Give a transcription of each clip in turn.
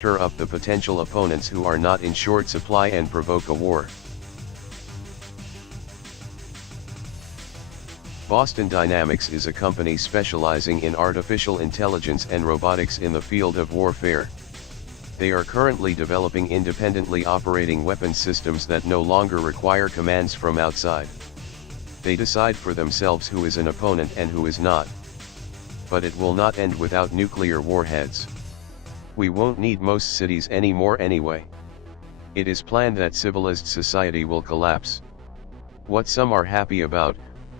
stir up the potential opponents who are not in short supply and provoke a war. Boston Dynamics is a company specializing in artificial intelligence and robotics in the field of warfare. They are currently developing independently operating weapon systems that no longer require commands from outside. They decide for themselves who is an opponent and who is not. But it will not end without nuclear warheads. We won't need most cities anymore anyway. It is planned that civilized society will collapse. What some are happy about,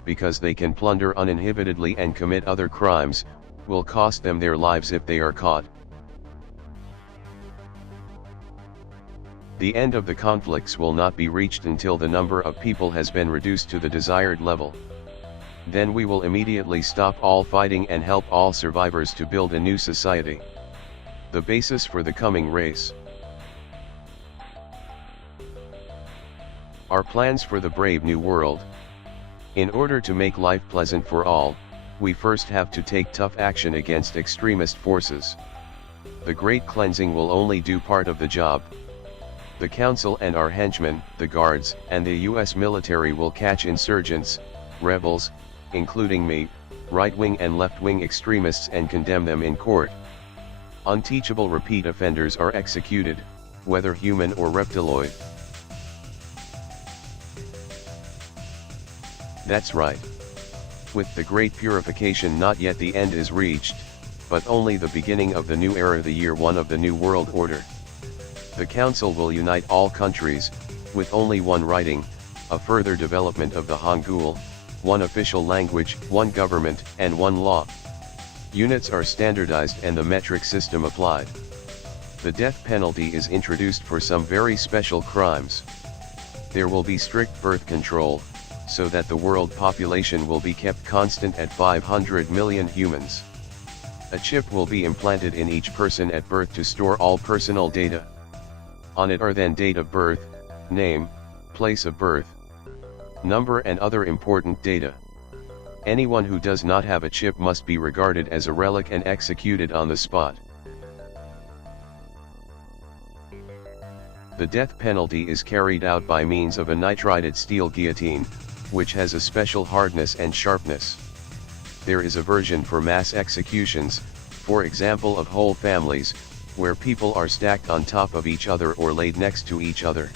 because they can plunder uninhibitedly and commit other crimes, will cost them their lives if they are caught. The end of the conflicts will not be reached until the number of people has been reduced to the desired level. Then we will immediately stop all fighting and help all survivors to build a new society. The basis for the coming race. Our plans for the brave new world. In order to make life pleasant for all, we first have to take tough action against extremist forces. The Great Cleansing will only do part of the job. The Council and our henchmen, the Guards, and the US military will catch insurgents, rebels, including me, right-wing and left-wing extremists, and condemn them in court. Unteachable repeat offenders are executed, whether human or reptiloid. That's right. With the Great Purification, not yet the end is reached, but only the beginning of the new era, the year 1 of the New World Order. The Council will unite all countries, with only one writing, a further development of the Hangul, one official language, one government, and one law. Units are standardized and the metric system applied. The death penalty is introduced for some very special crimes. There will be strict birth control, so that the world population will be kept constant at 500 million humans. A chip will be implanted in each person at birth to store all personal data. On it are then date of birth, name, place of birth, number, and other important data. Anyone who does not have a chip must be regarded as a relic and executed on the spot. The death penalty is carried out by means of a nitrided steel guillotine, which has a special hardness and sharpness. There is a version for mass executions, for example of whole families, where people are stacked on top of each other or laid next to each other.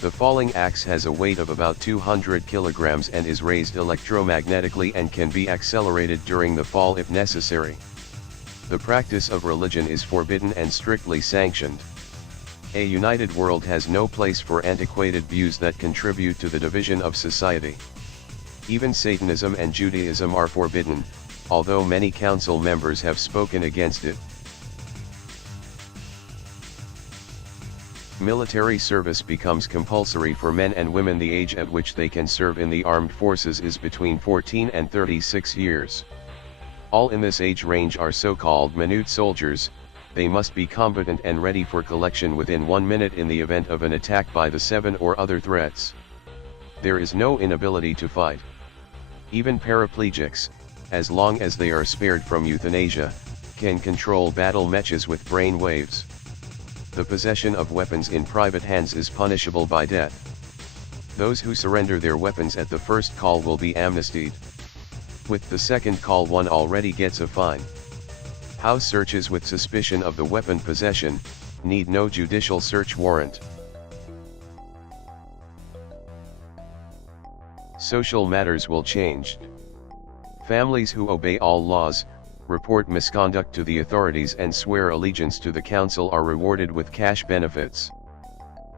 The falling axe has a weight of about 200 kilograms and is raised electromagnetically and can be accelerated during the fall if necessary. The practice of religion is forbidden and strictly sanctioned. A united world has no place for antiquated views that contribute to the division of society. Even Satanism and Judaism are forbidden, although many council members have spoken against it. Military service becomes compulsory for men and women. The age at which they can serve in the armed forces is between 14 and 36 years. All in this age range are so-called minute soldiers. They must be competent and ready for collection within 1 minute in the event of an attack by the 7 or other threats. There is no inability to fight. Even paraplegics, as long as they are spared from euthanasia, can control battle matches with brain waves. The possession of weapons in private hands is punishable by death. Those who surrender their weapons at the first call will be amnestied. With the second call, one already gets a fine. House searches with suspicion of the weapon possession need no judicial search warrant. Social matters will change. Families who obey all laws, report misconduct to the authorities, and swear allegiance to the council are rewarded with cash benefits.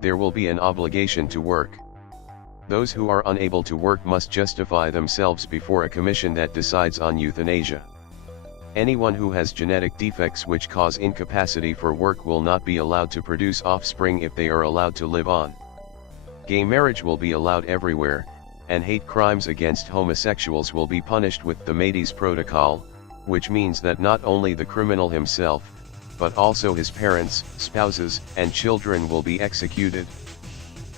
There will be an obligation to work. Those who are unable to work must justify themselves before a commission that decides on euthanasia. Anyone who has genetic defects which cause incapacity for work will not be allowed to produce offspring if they are allowed to live on. Gay marriage will be allowed everywhere, and hate crimes against homosexuals will be punished with the Medes Protocol, which means that not only the criminal himself, but also his parents, spouses, and children will be executed.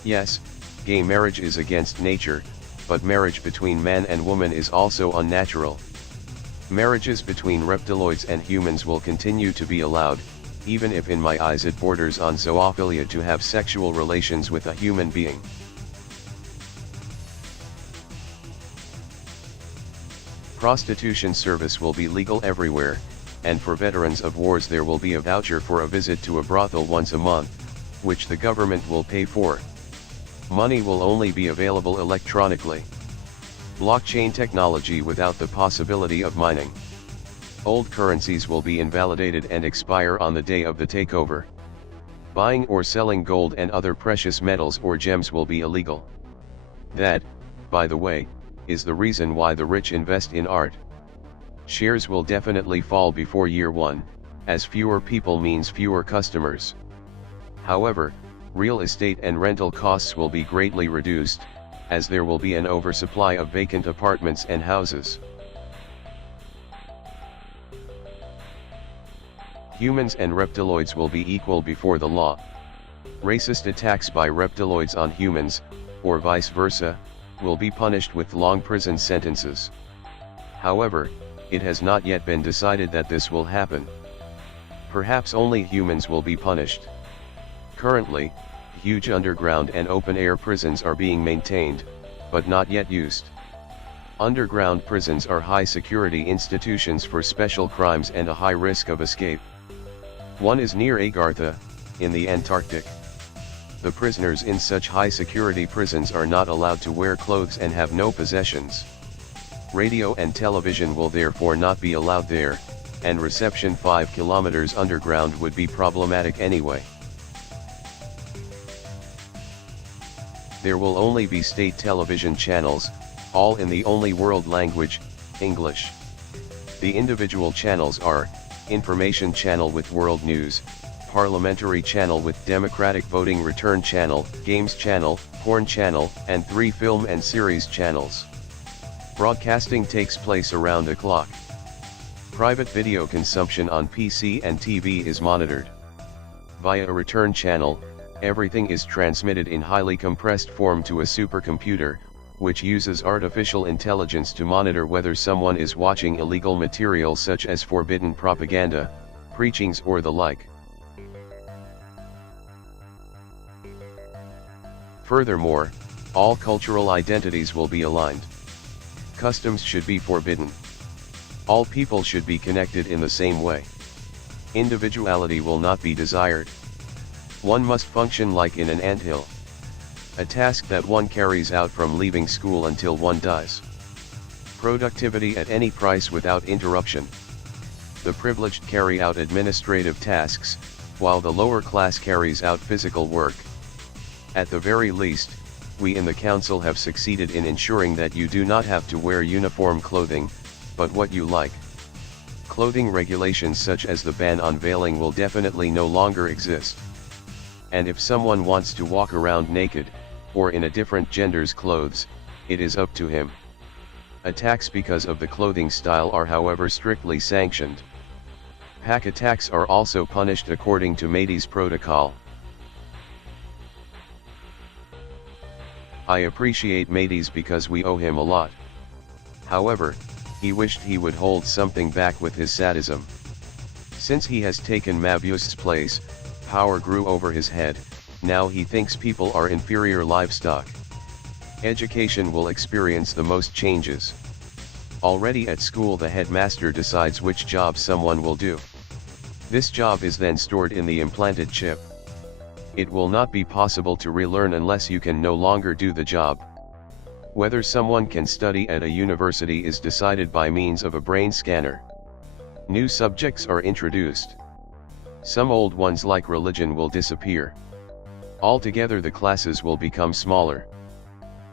Yes, gay marriage is against nature, but marriage between man and woman is also unnatural. Marriages between reptiloids and humans will continue to be allowed, even if in my eyes it borders on zoophilia to have sexual relations with a human being. Prostitution service will be legal everywhere, and for veterans of wars there will be a voucher for a visit to a brothel once a month, which the government will pay for. Money will only be available electronically. Blockchain technology without the possibility of mining. Old currencies will be invalidated and expire on the day of the takeover. Buying or selling gold and other precious metals or gems will be illegal. That, by the way, is the reason why the rich invest in art. Shares will definitely fall before year one, as fewer people means fewer customers. However, real estate and rental costs will be greatly reduced, as there will be an oversupply of vacant apartments and houses. Humans and reptiloids will be equal before the law. Racist attacks by reptiloids on humans, or vice versa, will be punished with long prison sentences. However, it has not yet been decided that this will happen. Perhaps only humans will be punished. Currently, huge underground and open-air prisons are being maintained, but not yet used. Underground prisons are high-security institutions for special crimes and a high risk of escape. One is near Agartha, in the Antarctic. The prisoners in such high-security prisons are not allowed to wear clothes and have no possessions. Radio and television will therefore not be allowed there, and reception 5 kilometers underground would be problematic anyway. There will only be state television channels, all in the only world language, English. The individual channels are, Information Channel with World News, Parliamentary Channel with Democratic Voting Return Channel, Games Channel, Porn Channel, and 3 film and series channels. Broadcasting takes place around the clock. Private video consumption on PC and TV is monitored. Via a return channel, everything is transmitted in highly compressed form to a supercomputer, which uses artificial intelligence to monitor whether someone is watching illegal material such as forbidden propaganda, preachings or the like. Furthermore, all cultural identities will be aligned. Customs should be forbidden. All people should be connected in the same way. Individuality will not be desired. One must function like in an anthill. A task that one carries out from leaving school until one dies. Productivity at any price without interruption. The privileged carry out administrative tasks, while the lower class carries out physical work. At the very least, we in the council have succeeded in ensuring that you do not have to wear uniform clothing, but what you like. Clothing regulations such as the ban on veiling will definitely no longer exist. And if someone wants to walk around naked, or in a different gender's clothes, it is up to him. Attacks because of the clothing style are however strictly sanctioned. Pack attacks are also punished according to Métis protocol. I appreciate Métis because we owe him a lot. However, he wished he would hold something back with his sadism. Since he has taken Mabius's place, power grew over his head, now he thinks people are inferior livestock. Education will experience the most changes. Already at school the headmaster decides which job someone will do. This job is then stored in the implanted chip. It will not be possible to relearn unless you can no longer do the job. Whether someone can study at a university is decided by means of a brain scanner. New subjects are introduced. Some old ones like religion will disappear. Altogether the classes will become smaller.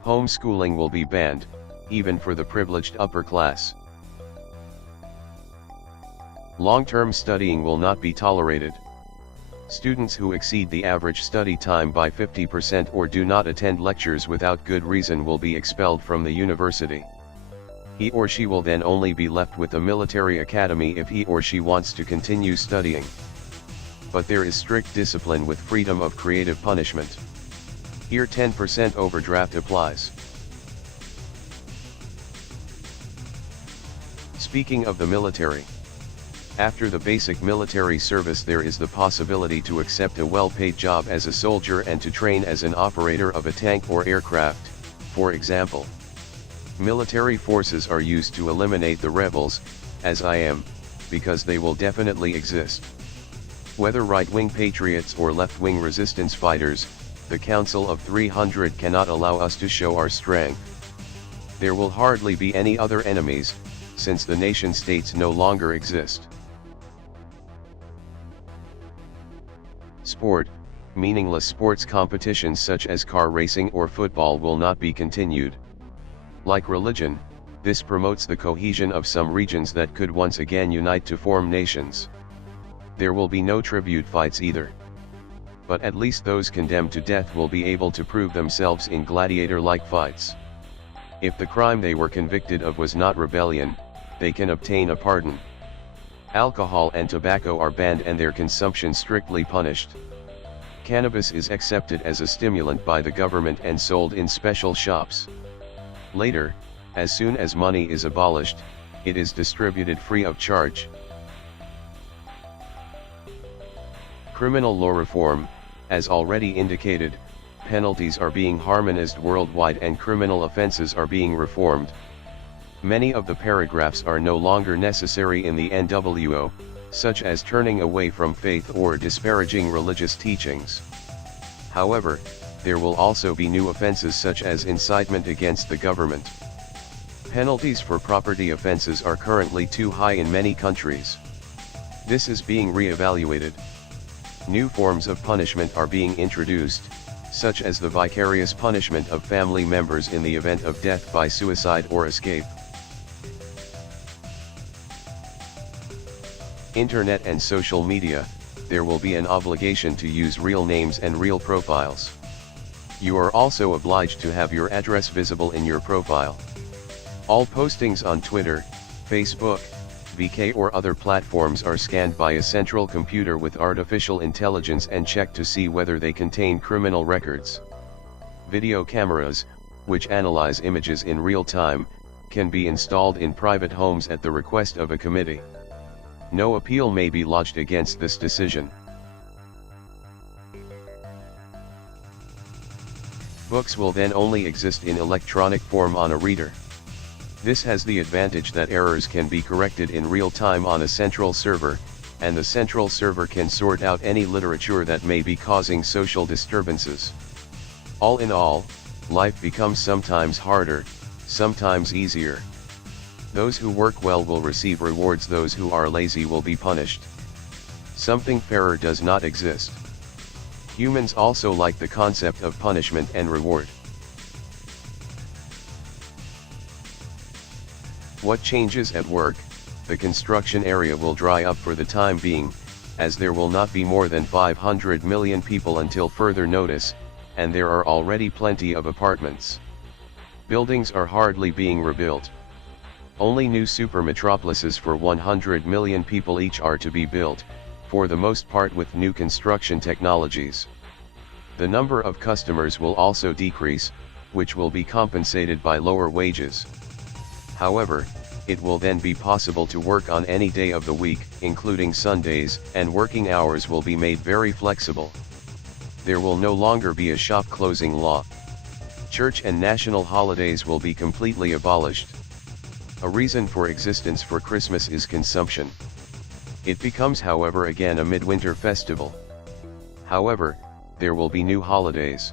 Homeschooling will be banned, even for the privileged upper class. Long-term studying will not be tolerated. Students who exceed the average study time by 50% or do not attend lectures without good reason will be expelled from the university. He or she will then only be left with a military academy if he or she wants to continue studying. But there is strict discipline with freedom of creative punishment. Here 10% overdraft applies. Speaking of the military, After the basic military service there is the possibility to accept a well-paid job as a soldier and to train as an operator of a tank or aircraft, for example. Military forces are used to eliminate the rebels, as I am, because they will definitely exist. Whether right-wing patriots or left-wing resistance fighters, the Council of 300 cannot allow us to show our strength. There will hardly be any other enemies, since the nation-states no longer exist. Sport, meaningless sports competitions such as car racing or football will not be continued. Like religion, this promotes the cohesion of some regions that could once again unite to form nations. There will be no tribute fights either. But at least those condemned to death will be able to prove themselves in gladiator-like fights. If the crime they were convicted of was not rebellion, they can obtain a pardon. Alcohol and tobacco are banned and their consumption strictly punished. Cannabis is accepted as a stimulant by the government and sold in special shops. Later, as soon as money is abolished, it is distributed free of charge. Criminal law reform, as already indicated, penalties are being harmonized worldwide and criminal offenses are being reformed. Many of the paragraphs are no longer necessary in the NWO, such as turning away from faith or disparaging religious teachings. However, there will also be new offenses such as incitement against the government. Penalties for property offenses are currently too high in many countries. This is being re-evaluated. New forms of punishment are being introduced, such as the vicarious punishment of family members in the event of death by suicide or escape. Internet and social media, there will be an obligation to use real names and real profiles. You are also obliged to have your address visible in your profile. All postings on Twitter, Facebook, VK or other platforms are scanned by a central computer with artificial intelligence and checked to see whether they contain criminal records. Video cameras, which analyze images in real time, can be installed in private homes at the request of a committee. No appeal may be lodged against this decision. Books will then only exist in electronic form on a reader. This has the advantage that errors can be corrected in real time on a central server, and the central server can sort out any literature that may be causing social disturbances. All in all, life becomes sometimes harder, sometimes easier. Those who work well will receive rewards, those who are lazy will be punished. Something fairer does not exist. Humans also like the concept of punishment and reward. What changes at work? The construction area will dry up for the time being, as there will not be more than 500 million people until further notice, and there are already plenty of apartments. Buildings are hardly being rebuilt. Only new super metropolises for 100 million people each are to be built, for the most part with new construction technologies. The number of customers will also decrease, which will be compensated by lower wages. However, it will then be possible to work on any day of the week, including Sundays, and working hours will be made very flexible. There will no longer be a shop closing law. Church and national holidays will be completely abolished. A reason for existence for Christmas is consumption. It becomes, however, again a midwinter festival. However, there will be new holidays.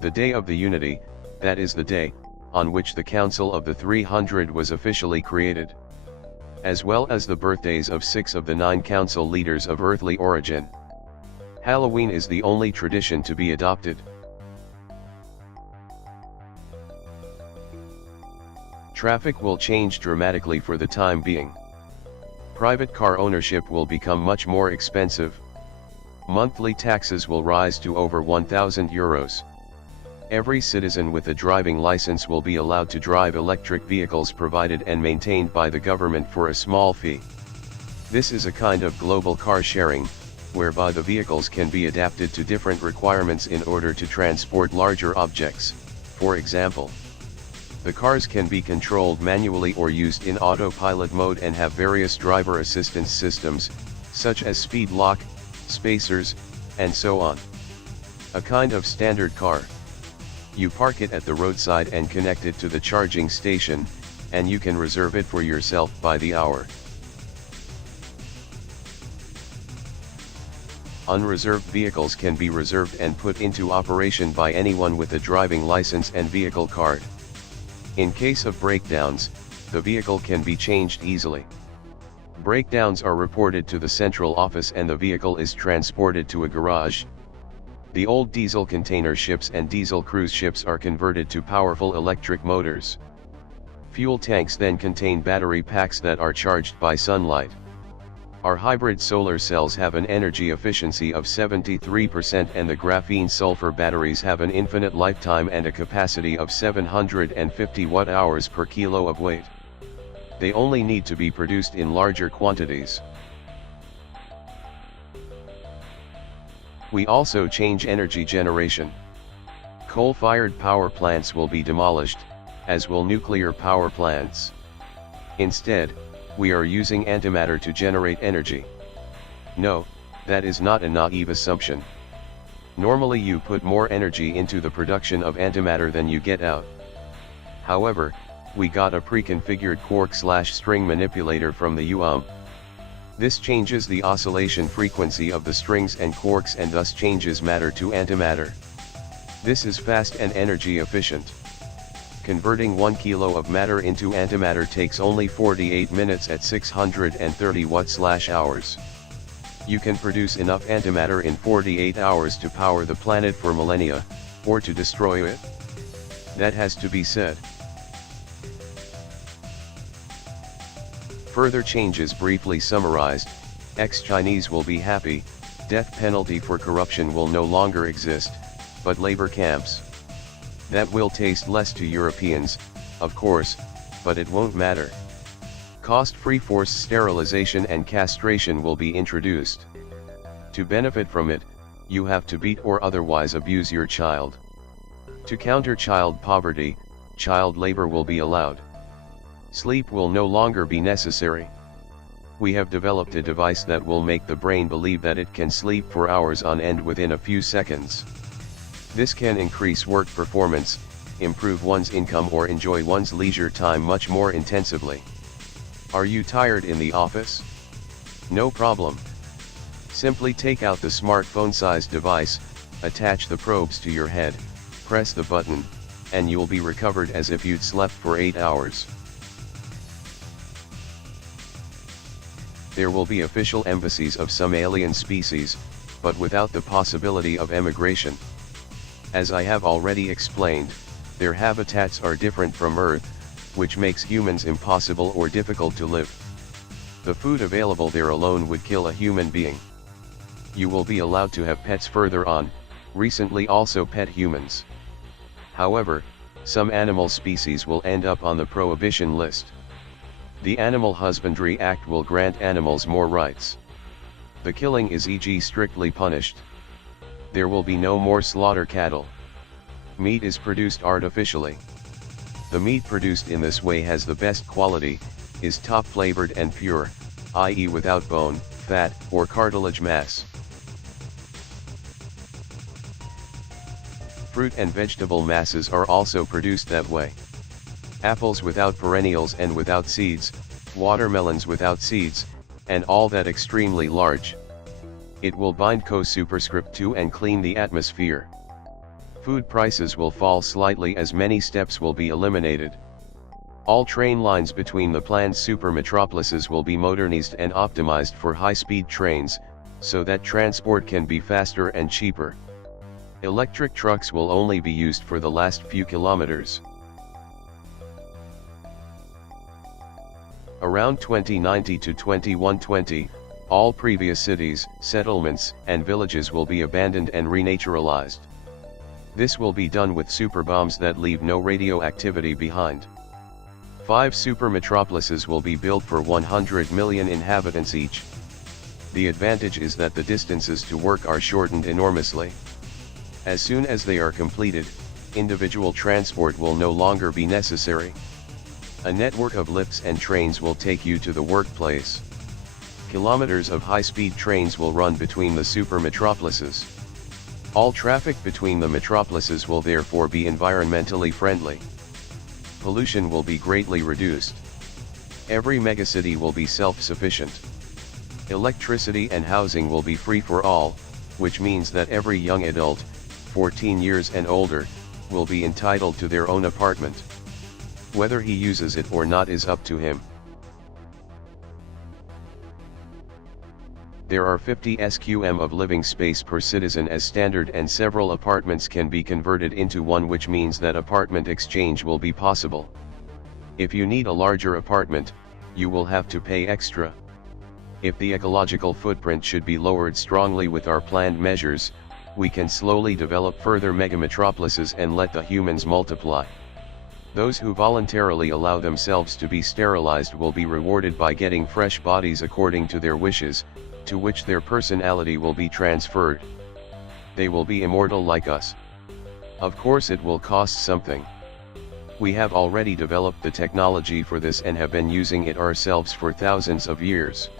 The Day of the Unity, that is the day on which the Council of the 300 was officially created, as well as the birthdays of 6 of the 9 council leaders of earthly origin. Halloween is the only tradition to be adopted. Traffic will change dramatically for the time being. Private car ownership will become much more expensive. Monthly taxes will rise to over 1,000 euros. Every citizen with a driving license will be allowed to drive electric vehicles provided and maintained by the government for a small fee. This is a kind of global car sharing, whereby the vehicles can be adapted to different requirements in order to transport larger objects, for example. The cars can be controlled manually or used in autopilot mode and have various driver assistance systems, such as speed lock, spacers, and so on. A kind of standard car. You park it at the roadside and connect it to the charging station, and you can reserve it for yourself by the hour. Unreserved vehicles can be reserved and put into operation by anyone with a driving license and vehicle card. In case of breakdowns, the vehicle can be changed easily. Breakdowns are reported to the central office and the vehicle is transported to a garage. The old diesel container ships and diesel cruise ships are converted to powerful electric motors. Fuel tanks then contain battery packs that are charged by sunlight. Our hybrid solar cells have an energy efficiency of 73% and the graphene sulfur batteries have an infinite lifetime and a capacity of 750 watt-hours per kilo of weight. They only need to be produced in larger quantities. We also change energy generation. Coal-fired power plants will be demolished, as will nuclear power plants. Instead, we are using antimatter to generate energy. No, that is not a naive assumption. Normally you put more energy into the production of antimatter than you get out. However, we got a pre-configured quark/string manipulator from the UAM. This changes the oscillation frequency of the strings and quarks and thus changes matter to antimatter. This is fast and energy efficient. Converting 1 kilo of matter into antimatter takes only 48 minutes at 630 watt/hours. You can produce enough antimatter in 48 hours to power the planet for millennia, or to destroy it. That has to be said. Further changes briefly summarized: ex-Chinese will be happy, death penalty for corruption will no longer exist, but labor camps. That will taste less to Europeans, of course, but it won't matter. Cost-free forced sterilization and castration will be introduced. To benefit from it, you have to beat or otherwise abuse your child. To counter child poverty, child labor will be allowed. Sleep will no longer be necessary. We have developed a device that will make the brain believe that it can sleep for hours on end within a few seconds. This can increase work performance, improve one's income or enjoy one's leisure time much more intensively. Are you tired in the office? No problem. Simply take out the smartphone-sized device, attach the probes to your head, press the button, and you'll be recovered as if you'd slept for 8 hours. There will be official embassies of some alien species, but without the possibility of emigration. As I have already explained, their habitats are different from Earth, which makes humans impossible or difficult to live. The food available there alone would kill a human being. You will be allowed to have pets further on, recently also pet humans. However, some animal species will end up on the prohibition list. The Animal Husbandry Act will grant animals more rights. The killing is e.g. strictly punished. There will be no more slaughter cattle. Meat is produced artificially. The meat produced in this way has the best quality, is top flavored and pure, i.e. without bone, fat, or cartilage mass. Fruit and vegetable masses are also produced that way. Apples without perennials and without seeds, watermelons without seeds, and all that extremely large. It will bind co-superscript 2 and clean the atmosphere. Food prices will fall slightly as many steps will be eliminated. All train lines between the planned super metropolises will be modernized and optimized for high-speed trains, so that transport can be faster and cheaper. Electric trucks will only be used for the last few kilometers. Around 2090 to 2120, all previous cities, settlements, and villages will be abandoned and renaturalized. This will be done with super bombs that leave no radioactivity behind. 5 super metropolises will be built for 100 million inhabitants each. The advantage is that the distances to work are shortened enormously. As soon as they are completed, individual transport will no longer be necessary. A network of lifts and trains will take you to the workplace. Kilometers of high-speed trains will run between the super metropolises. All traffic between the metropolises will therefore be environmentally friendly. Pollution will be greatly reduced. Every megacity will be self-sufficient. Electricity and housing will be free for all, which means that every young adult, 14 years and older, will be entitled to their own apartment. Whether he uses it or not is up to him. There are 50 sqm of living space per citizen as standard, and several apartments can be converted into one, which means that apartment exchange will be possible. If you need a larger apartment, you will have to pay extra. If the ecological footprint should be lowered strongly with our planned measures, we can slowly develop further megametropolises and let the humans multiply. Those who voluntarily allow themselves to be sterilized will be rewarded by getting fresh bodies according to their wishes, to which their personality will be transferred. They will be immortal like us. Of course it will cost something. We have already developed the technology for this and have been using it ourselves for thousands of years.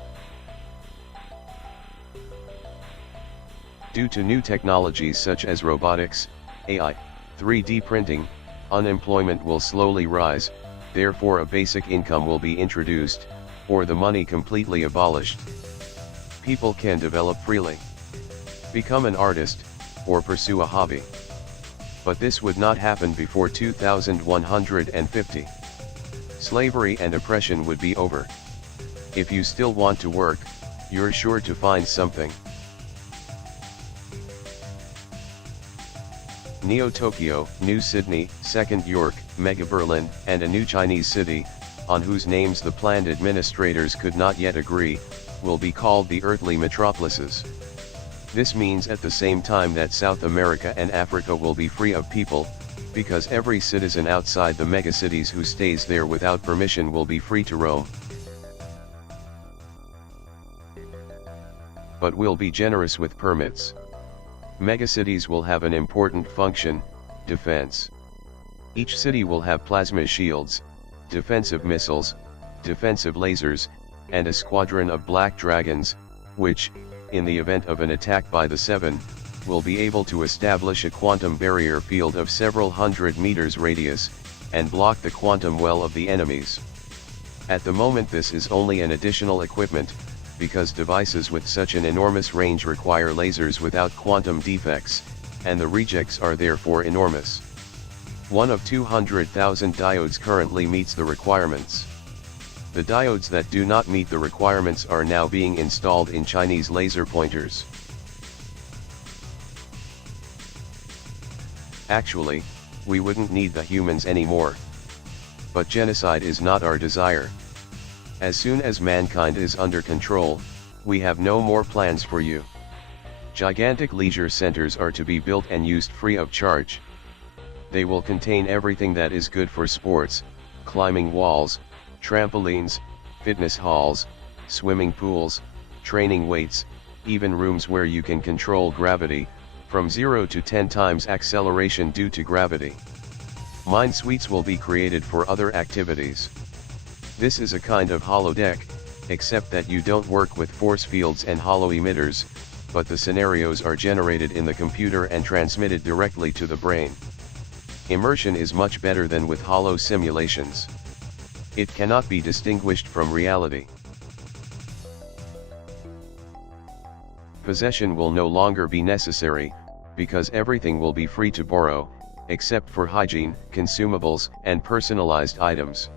Due to new technologies such as robotics, AI, 3D printing, unemployment will slowly rise, therefore a basic income will be introduced, or the money completely abolished. People can develop freely, become an artist, or pursue a hobby. But this would not happen before 2150. Slavery and oppression would be over. If you still want to work, you're sure to find something. Neo-Tokyo, New Sydney, Second York, Mega Berlin, and a new Chinese city, on whose names the planned administrators could not yet agree, will be called the earthly metropolises. This means at the same time that South America and Africa will be free of people, because every citizen outside the megacities who stays there without permission will be free to roam. But we'll be generous with permits. Megacities will have an important function: defense. Each city will have plasma shields, defensive missiles, defensive lasers, and a squadron of black dragons, which, in the event of an attack by the Seven, will be able to establish a quantum barrier field of several hundred meters radius, and block the quantum well of the enemies. At the moment this is only an additional equipment, because devices with such an enormous range require lasers without quantum defects, and the rejects are therefore enormous. One of 200,000 diodes currently meets the requirements. The diodes that do not meet the requirements are now being installed in Chinese laser pointers. Actually, we wouldn't need the humans anymore. But genocide is not our desire. As soon as mankind is under control, we have no more plans for you. Gigantic leisure centers are to be built and used free of charge. They will contain everything that is good for sports: climbing walls, trampolines, fitness halls, swimming pools, training weights, even rooms where you can control gravity, from 0 to 10 times acceleration due to gravity. Mine suites will be created for other activities. This is a kind of holodeck, except that you don't work with force fields and hollow emitters, but the scenarios are generated in the computer and transmitted directly to the brain. Immersion is much better than with hollow simulations. It cannot be distinguished from reality. Possession will no longer be necessary, because everything will be free to borrow, except for hygiene, consumables, and personalized items.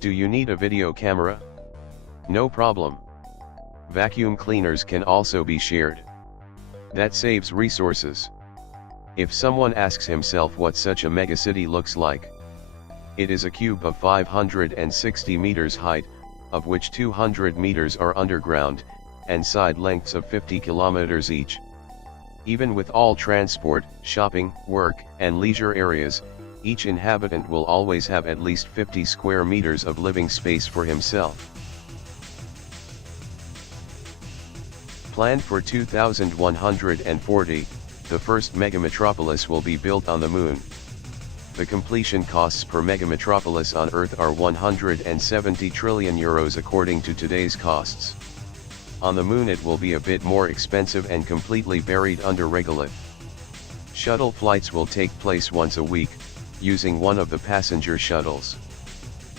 Do you need a video camera? No problem. Vacuum cleaners can also be shared. That saves resources. If someone asks himself what such a megacity looks like, it is a cube of 560 meters height, of which 200 meters are underground, and side lengths of 50 kilometers each. Even with all transport, shopping, work, and leisure areas, each inhabitant will always have at least 50 square meters of living space for himself. Planned for 2140, the first megametropolis will be built on the Moon, The completion costs per megametropolis on Earth are 170 trillion euros according to today's costs. On the Moon it will be a bit more expensive and completely buried under regolith. Shuttle flights will take place once a week, using one of the passenger shuttles.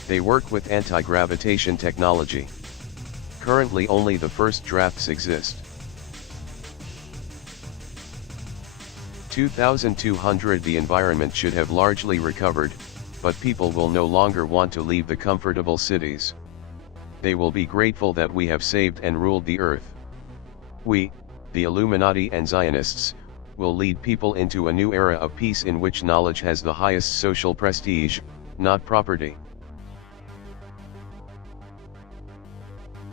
They work with anti-gravitation technology. Currently only the first drafts exist. 2200 The environment should have largely recovered, but people will no longer want to leave the comfortable cities. They will be grateful that we have saved and ruled the earth. We, the Illuminati and Zionists, will lead people into a new era of peace in which knowledge has the highest social prestige, not property.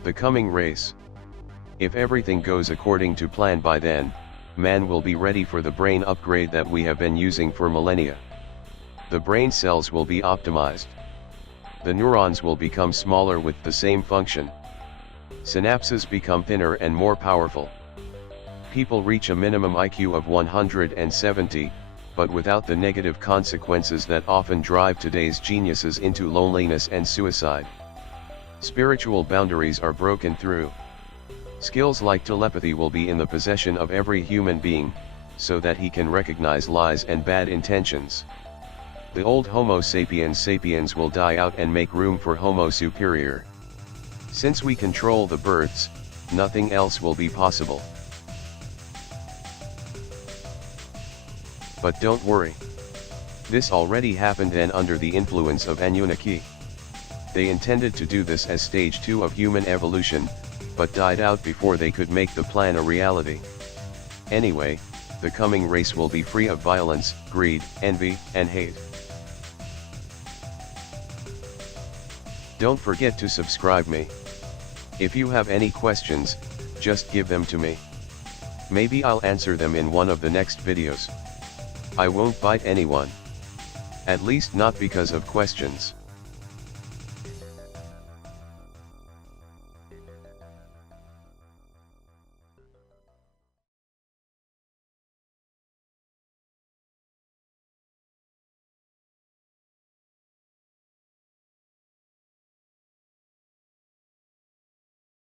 The coming race. If everything goes according to plan by then, man will be ready for the brain upgrade that we have been using for millennia. The brain cells will be optimized. The neurons will become smaller with the same function. Synapses become thinner and more powerful. People reach a minimum IQ of 170, but without the negative consequences that often drive today's geniuses into loneliness and suicide. Spiritual boundaries are broken through. Skills like telepathy will be in the possession of every human being, so that he can recognize lies and bad intentions. The old Homo sapiens will die out and make room for Homo superior. Since we control the births, nothing else will be possible. But don't worry. This already happened and under the influence of Anunnaki. They intended to do this as stage 2 of human evolution, but died out before they could make the plan a reality. Anyway, the coming race will be free of violence, greed, envy, and hate. Don't forget to subscribe me. If you have any questions, just give them to me. Maybe I'll answer them in one of the next videos. I won't bite anyone. At least not because of questions.